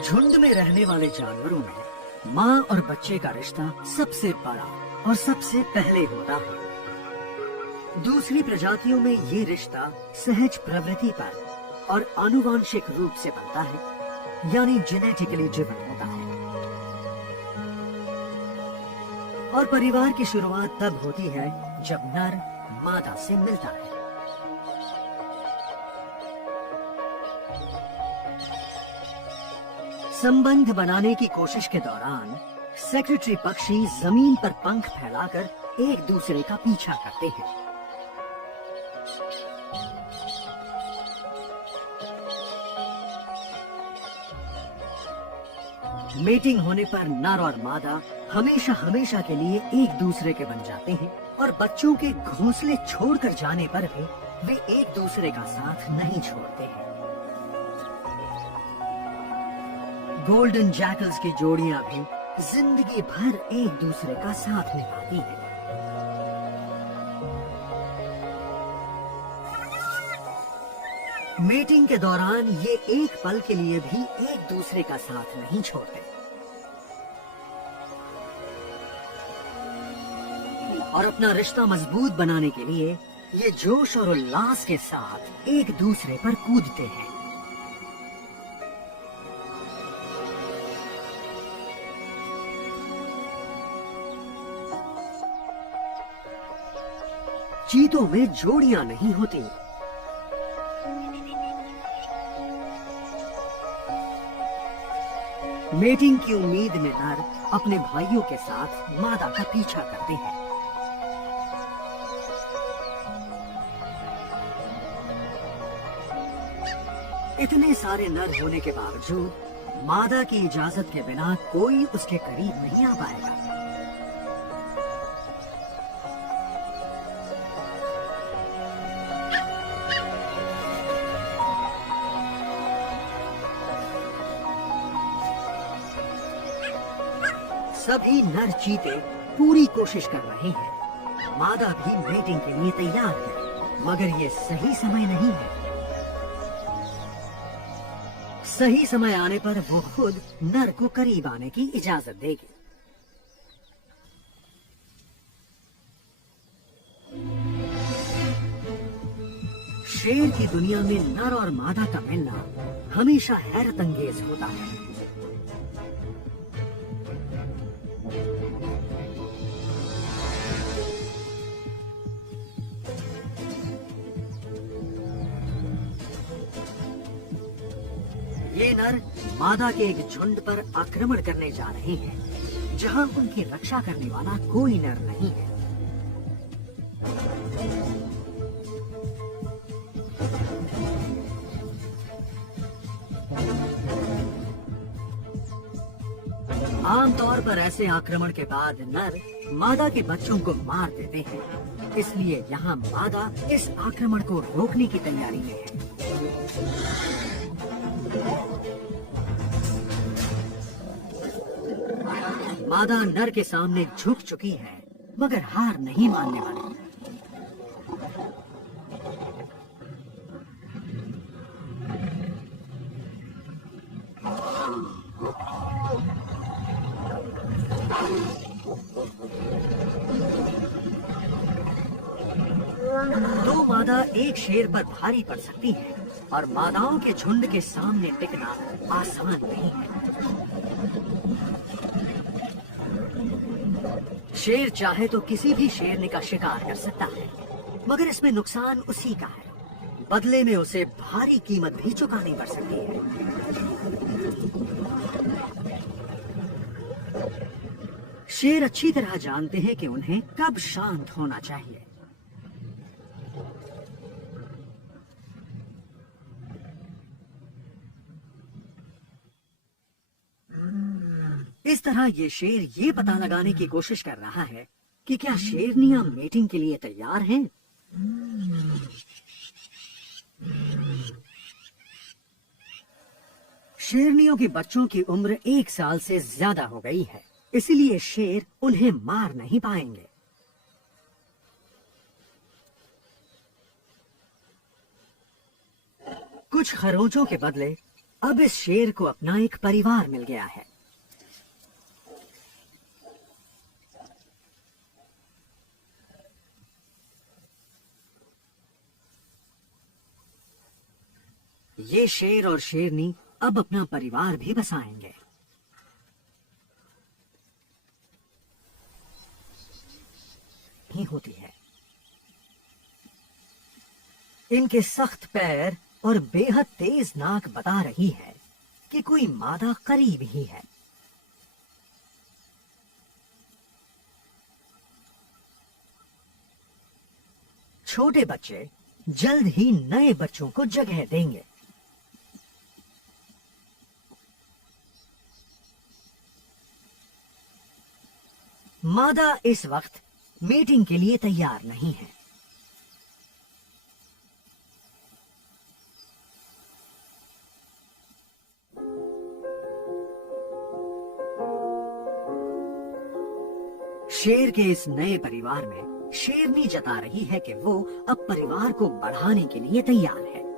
झुंड में रहने वाले जानवरों में माँ और बच्चे का रिश्ता सबसे बड़ा और सबसे पहले होता है। दूसरी प्रजातियों में ये रिश्ता सहज प्रवृत्ति पर और आनुवांशिक रूप से बनता है, यानी जेनेटिकली ड्रिवन होता है। और परिवार की शुरुआत तब होती है जब नर मादा से मिलता है। संबंध बनाने की कोशिश के दौरान सेक्रेटरी पक्षी जमीन पर पंख फैलाकर एक दूसरे का पीछा करते हैं। मेटिंग होने पर नर और मादा हमेशा हमेशा के लिए एक दूसरे के बन जाते हैं और बच्चों के घोंसले छोड़कर जाने पर भी वे एक दूसरे का साथ नहीं छोड़ते हैं। गोल्डन जैकल्स की जोड़ियां भी जिंदगी भर एक दूसरे का साथ निभाती हैं। मेटिंग के दौरान ये एक पल के लिए भी एक दूसरे का साथ नहीं छोड़ते और अपना रिश्ता मजबूत बनाने के लिए ये जोश और उल्लास के साथ एक दूसरे पर कूदते हैं। चीतों में जोड़ियां नहीं होती। मेटिंग की उम्मीद में नर अपने भाइयों के साथ मादा का पीछा करते हैं। इतने सारे नर होने के बावजूद मादा की इजाजत के बिना कोई उसके करीब नहीं आ पाएगा। सभी नर चीते पूरी कोशिश कर रहे हैं। मादा भी मेटिंग के लिए तैयार है, मगर ये सही समय नहीं है। सही समय आने पर वो खुद नर को करीब आने की इजाजत देगी। शेर की दुनिया में नर और मादा का मिलना हमेशा हैरत अंगेज होता है। ये नर मादा के एक झुंड पर आक्रमण करने जा रहे हैं, जहां उनकी रक्षा करने वाला कोई नर नहीं है। आमतौर पर ऐसे आक्रमण के बाद नर मादा के बच्चों को मार देते हैं, इसलिए यहाँ मादा इस आक्रमण को रोकने की तैयारी में है। मादा नर के सामने झुक चुकी है, मगर हार नहीं मानने वाली। दो मादा एक शेर पर भारी पड़ सकती है और मादाओं के झुंड के सामने टिकना आसान नहीं है। शेर चाहे तो किसी भी शेरनी का शिकार कर सकता है, मगर इसमें नुकसान उसी का है। बदले में उसे भारी कीमत भी चुकानी पड़ सकती है। शेर अच्छी तरह जानते हैं कि उन्हें कब शांत होना चाहिए। इस तरह ये शेर ये पता लगाने की कोशिश कर रहा है कि क्या शेरनियां मेटिंग के लिए तैयार हैं। शेरनियों के बच्चों की उम्र 1 साल से ज्यादा हो गई है, इसलिए शेर उन्हें मार नहीं पाएंगे। कुछ खरोंचों के बदले अब इस शेर को अपना एक परिवार मिल गया है। ये शेर और शेरनी अब अपना परिवार भी बसाएंगे। ही होती है। इनके सख्त पैर और बेहद तेज नाक बता रही है कि कोई मादा करीब ही है। छोटे बच्चे जल्द ही नए बच्चों को जगह देंगे। मादा इस वक्त मीटिंग के लिए तैयार नहीं है। शेर के इस नए परिवार में शेरनी जता रही है कि वो अब परिवार को बढ़ाने के लिए तैयार है।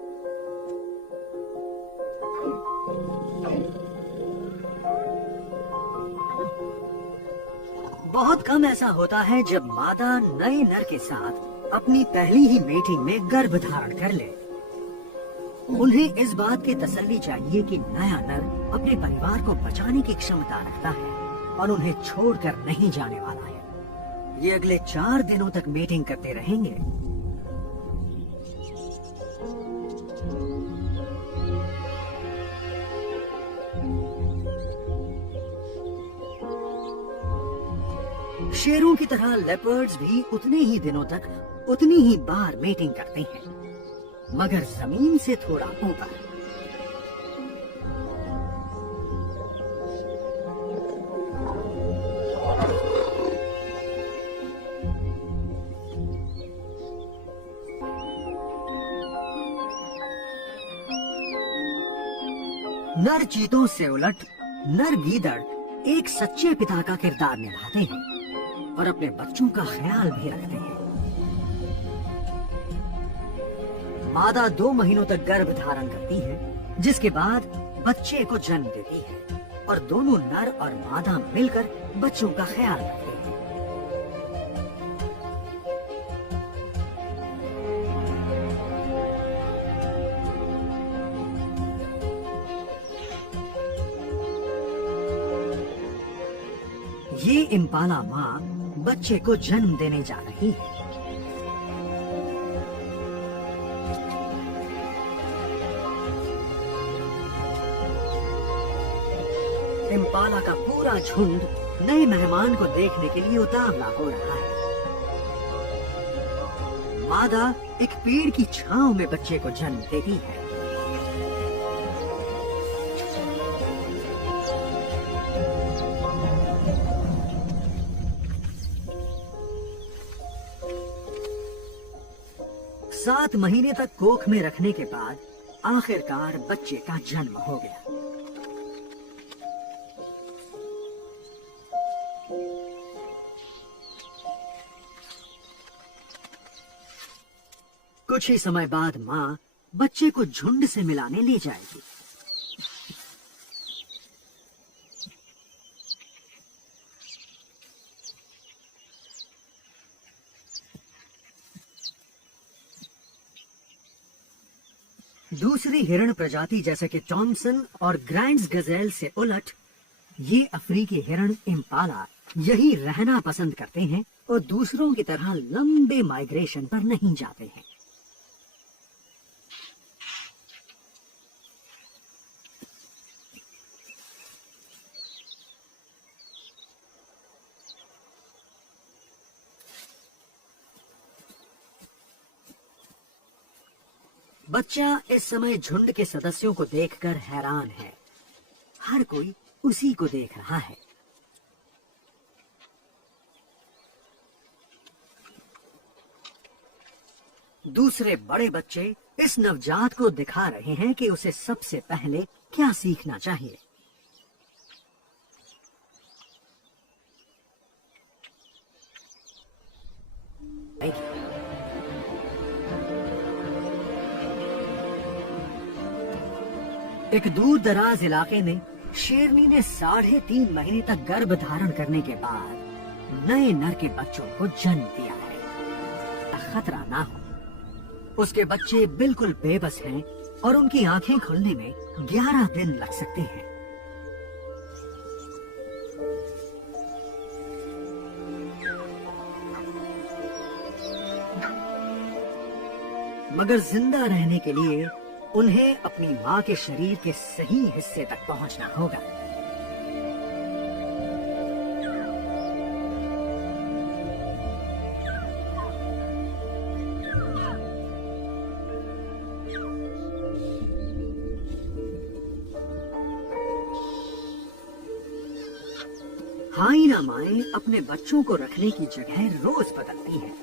बहुत कम ऐसा होता है जब मादा नए नर के साथ अपनी पहली ही मीटिंग में गर्भ धारण कर ले। उन्हें इस बात की तसल्ली चाहिए कि नया नर अपने परिवार को बचाने की क्षमता रखता है और उन्हें छोड़कर नहीं जाने वाला है। ये अगले 4 दिनों तक मीटिंग करते रहेंगे। शेरों की तरह लेपर्ड्स भी उतने ही दिनों तक उतनी ही बार मीटिंग करते हैं, मगर जमीन से थोड़ा ऊपर। नर चीतों से उलट नर गीदड़ एक सच्चे पिता का किरदार निभाते हैं और अपने बच्चों का ख्याल भी रखते हैं। मादा 2 महीनों तक गर्भ धारण करती है, जिसके बाद बच्चे को जन्म देती है और दोनों नर और मादा मिलकर बच्चों का ख्याल रखते हैं। ये इम्पाला माँ बच्चे को जन्म देने जा रही है। इम्पाला का पूरा झुंड नए मेहमान को देखने के लिए उतावला हो रहा है। मादा एक पेड़ की छांव में बच्चे को जन्म देती है। सात महीने तक कोख में रखने के बाद आखिरकार बच्चे का जन्म हो गया। कुछ ही समय बाद माँ बच्चे को झुंड से मिलाने ले जाएगी। दूसरी हिरण प्रजाति जैसे कि टॉमसन और ग्रैंड्स गजेल से उलट ये अफ्रीकी हिरण इम्पाला यही रहना पसंद करते हैं और दूसरों की तरह लंबे माइग्रेशन पर नहीं जाते हैं। बच्चा इस समय झुंड के सदस्यों को देखकर हैरान है। हर कोई उसी को देख रहा है। दूसरे बड़े बच्चे इस नवजात को दिखा रहे हैं कि उसे सबसे पहले क्या सीखना चाहिए। एक दूर दराज इलाके में शेरनी ने 3.5 महीने तक गर्भ धारण करने के बाद नए नर के बच्चों को जन्म दिया है। खतरा ना हो। उसके बच्चे बिल्कुल बेबस हैं और उनकी आंखें खुलने में 11 दिन लग सकते हैं। मगर जिंदा रहने के लिए उन्हें अपनी मां के शरीर के सही हिस्से तक पहुंचना होगा। हाइना माएं अपने बच्चों को रखने की जगह रोज बदलती हैं।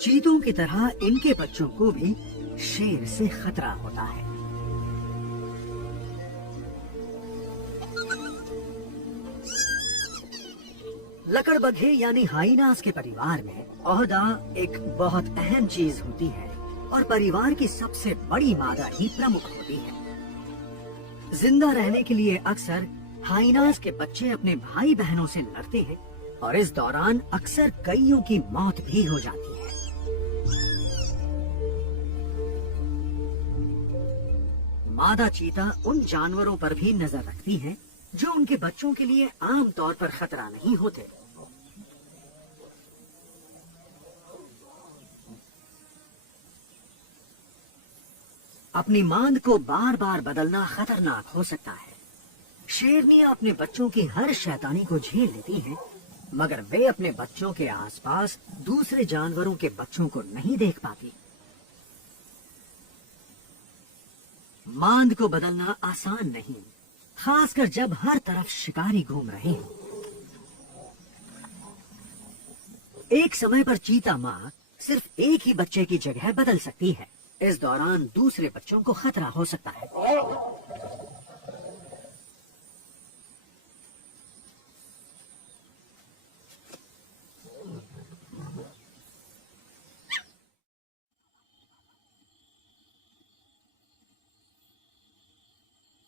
चीतों की तरह इनके बच्चों को भी शेर से खतरा होता है। लकड़बग्घे यानी हाइनास के परिवार में ओहदा एक बहुत अहम चीज होती है और परिवार की सबसे बड़ी मादा ही प्रमुख होती है। जिंदा रहने के लिए अक्सर हाइनास के बच्चे अपने भाई बहनों से लड़ते हैं और इस दौरान अक्सर कईयों की मौत भी हो जाती है। मादा चीता उन जानवरों पर भी नजर रखती है जो उनके बच्चों के लिए आम तौर पर खतरा नहीं होते। अपनी मांद को बार बार बदलना खतरनाक हो सकता है। शेरनियां अपने बच्चों की हर शैतानी को झेल लेती हैं, मगर वे अपने बच्चों के आसपास दूसरे जानवरों के बच्चों को नहीं देख पाती। मांद को बदलना आसान नहीं, खासकर जब हर तरफ शिकारी घूम रहे हैं। एक समय पर चीता मां सिर्फ एक ही बच्चे की जगह बदल सकती है। इस दौरान दूसरे बच्चों को खतरा हो सकता है।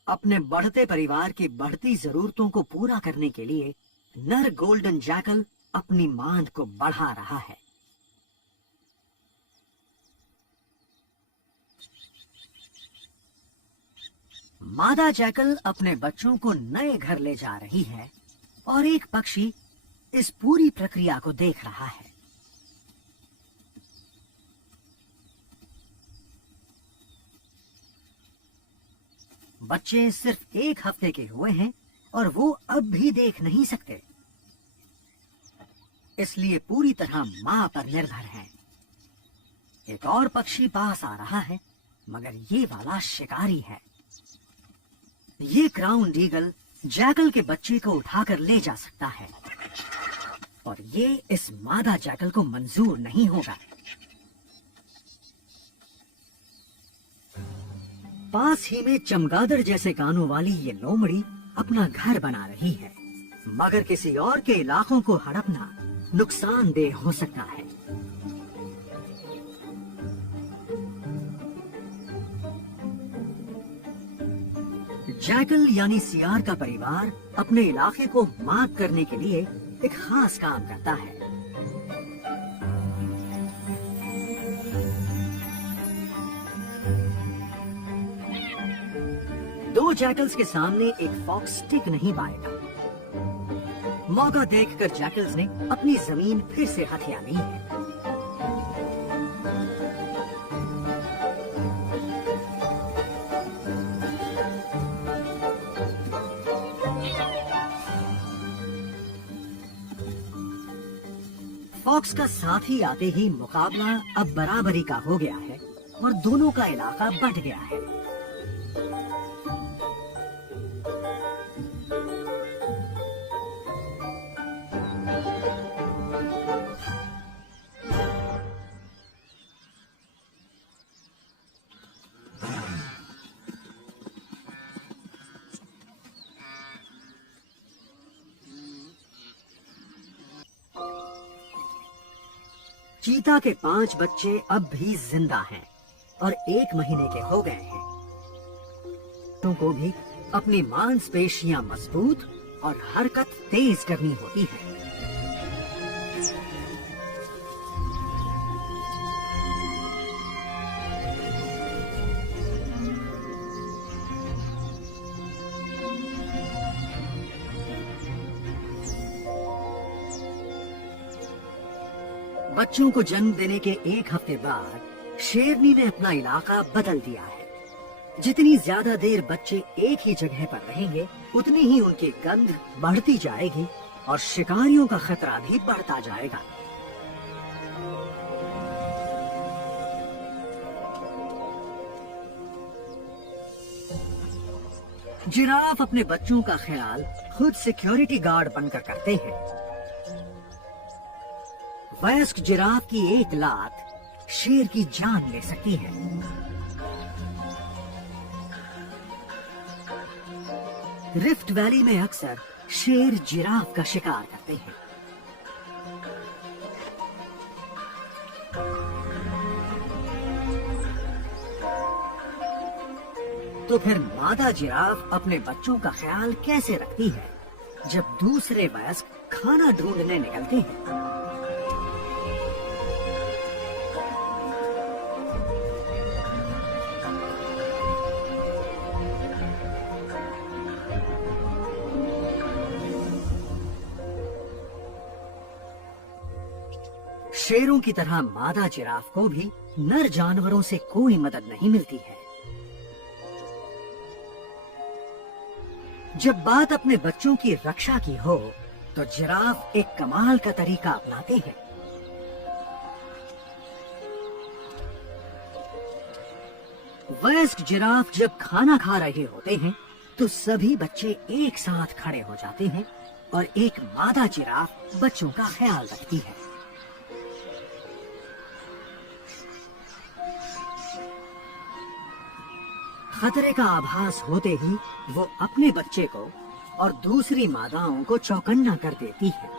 अपने बढ़ते परिवार की बढ़ती जरूरतों को पूरा करने के लिए नर गोल्डन जैकल अपनी मांद को बढ़ा रहा है। मादा जैकल अपने बच्चों को नए घर ले जा रही है और एक पक्षी इस पूरी प्रक्रिया को देख रहा है। बच्चे सिर्फ 1 हफ्ते के हुए हैं और वो अब भी देख नहीं सकते, इसलिए पूरी तरह मां पर निर्भर हैं। एक और पक्षी पास आ रहा है, मगर ये वाला शिकारी है। ये क्राउन ईगल जैकल के बच्चे को उठाकर ले जा सकता है और ये इस मादा जैकल को मंजूर नहीं होगा। पास ही में चमगादड़ जैसे कानों वाली ये लोमड़ी अपना घर बना रही है, मगर किसी और के इलाकों को हड़पना नुकसानदेह हो सकता है। जैकल यानी सियार का परिवार अपने इलाके को मार्क करने के लिए एक खास काम करता है। दो जैकल्स के सामने एक फॉक्स टिक नहीं पाएगा। मौका देखकर जैकल्स ने अपनी जमीन फिर से हथिया ली है। फॉक्स का साथी आते ही मुकाबला अब बराबरी का हो गया है और दोनों का इलाका बंट गया है। चीता के 5 बच्चे अब भी जिंदा हैं और 1 महीने के हो गए हैं। बच्चों को भी अपनी मांसपेशियां मजबूत और हरकत तेज करनी होती है। बच्चों को जन्म देने के 1 हफ्ते बाद शेरनी ने अपना इलाका बदल दिया है। जितनी ज्यादा देर बच्चे एक ही जगह पर रहेंगे, उतनी ही उनकी गंध बढ़ती जाएगी और शिकारियों का खतरा भी बढ़ता जाएगा। जिराफ अपने बच्चों का ख्याल खुद सिक्योरिटी गार्ड बनकर करते हैं। वयस्क जिराफ की एक लात शेर की जान ले सकती है। रिफ्ट वैली में अक्सर शेर जिराफ का शिकार करते हैं। तो फिर मादा जिराफ अपने बच्चों का ख्याल कैसे रखती है जब दूसरे वयस्क खाना ढूंढने निकलते हैं? शेरों की तरह मादा जिराफ को भी नर जानवरों से कोई मदद नहीं मिलती है। जब बात अपने बच्चों की रक्षा की हो, तो जिराफ एक कमाल का तरीका अपनाते हैं। वयस्क जिराफ जब खाना खा रहे होते हैं, तो सभी बच्चे एक साथ खड़े हो जाते हैं और एक मादा जिराफ बच्चों का ख्याल रखती है। खतरे का आभास होते ही वो अपने बच्चे को और दूसरी मादाओं को चौकन्ना कर देती है।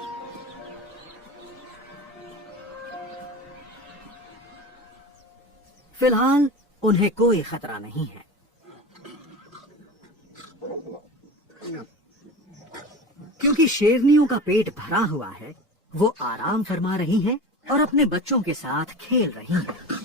फिलहाल उन्हें कोई खतरा नहीं है, क्योंकि शेरनियों का पेट भरा हुआ है। वो आराम फरमा रही हैं और अपने बच्चों के साथ खेल रही हैं।